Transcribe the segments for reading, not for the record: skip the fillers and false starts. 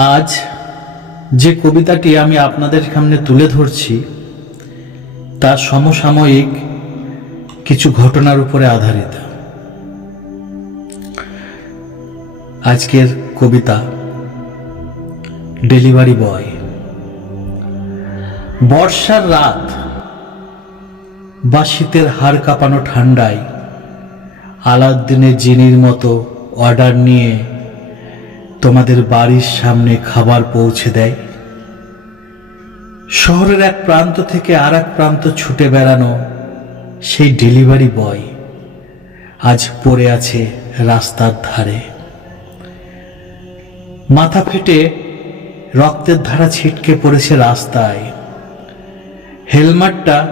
আজ যে কবিতাটি আমি আপনাদের সামনে তুলে ধরছি তা সমসাময়িক কিছু ঘটনার উপরে আধারিত। আজকের কবিতা ডেলিভারি বয়। বর্ষার রাত বা শীতের হাড় কাঁপানো ঠান্ডায় আলাউদ্দিনের জিনির মতো অর্ডার নিয়ে তোমাদের বাড়ির সামনে খাবার পৌঁছে দেয়। শহরের এক প্রান্ত থেকে আর এক প্রান্ত ছুটে বেড়ানো সেই ডেলিভারি বয় আজ পড়ে আছে রাস্তার ধারে। মাথা ফেটে রক্তের ধারা ছিটকে পড়েছে রাস্তায়। হেলমেটটা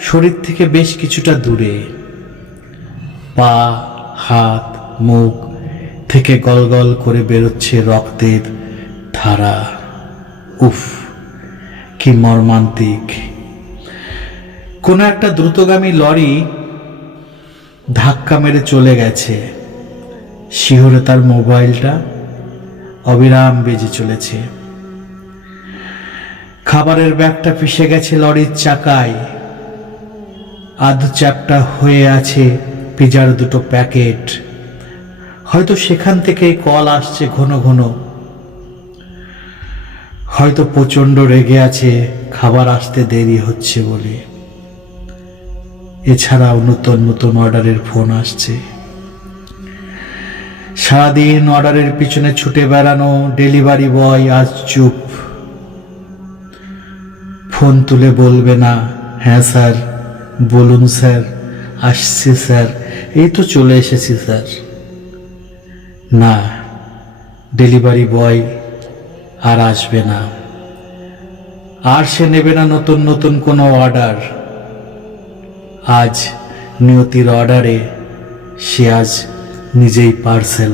শরীর থেকে বেশ কিছুটা দূরে। পা, হাত, মুখ থেকে গলগল করে বেরোচ্ছে রক্তের ধারা। উফ, কি মর্মান্তিক। কোনো একটা দ্রুতগামী লরি ধাক্কা মেরে চলে গেছে। শিহরে তার মোবাইলটা অবিরাম বেজে চলেছে। খাবারের ব্যাগটা পিষে গেছে লরির চাকায়। আধ চ্যাপ্টা হয়ে আছে পিজার দুটো প্যাকেট। হয়তো সেখান থেকেই কল আসছে ঘন ঘন। হয়তো প্রচন্ড রেগে আছে খাবার আসতে দেরি হচ্ছে বলে। এছাড়াও নতুন নতুন অর্ডারের ফোন আসছে। সারাদিন অর্ডারের পিছনে ছুটে বেড়ানো ডেলিভারি বয় আজ চুপ। ফোন তুলে বলবে না, হ্যাঁ স্যার, বলুন স্যার, আসছি স্যার, এই তো চলে এসেছি স্যার। না, ডেলিভারি বয় আর আসবে না। আর সে নেবে না নতুন নতুন কোনো অর্ডার। আজ নিয়তির অর্ডারে সে আজ নিজেই পার্সেল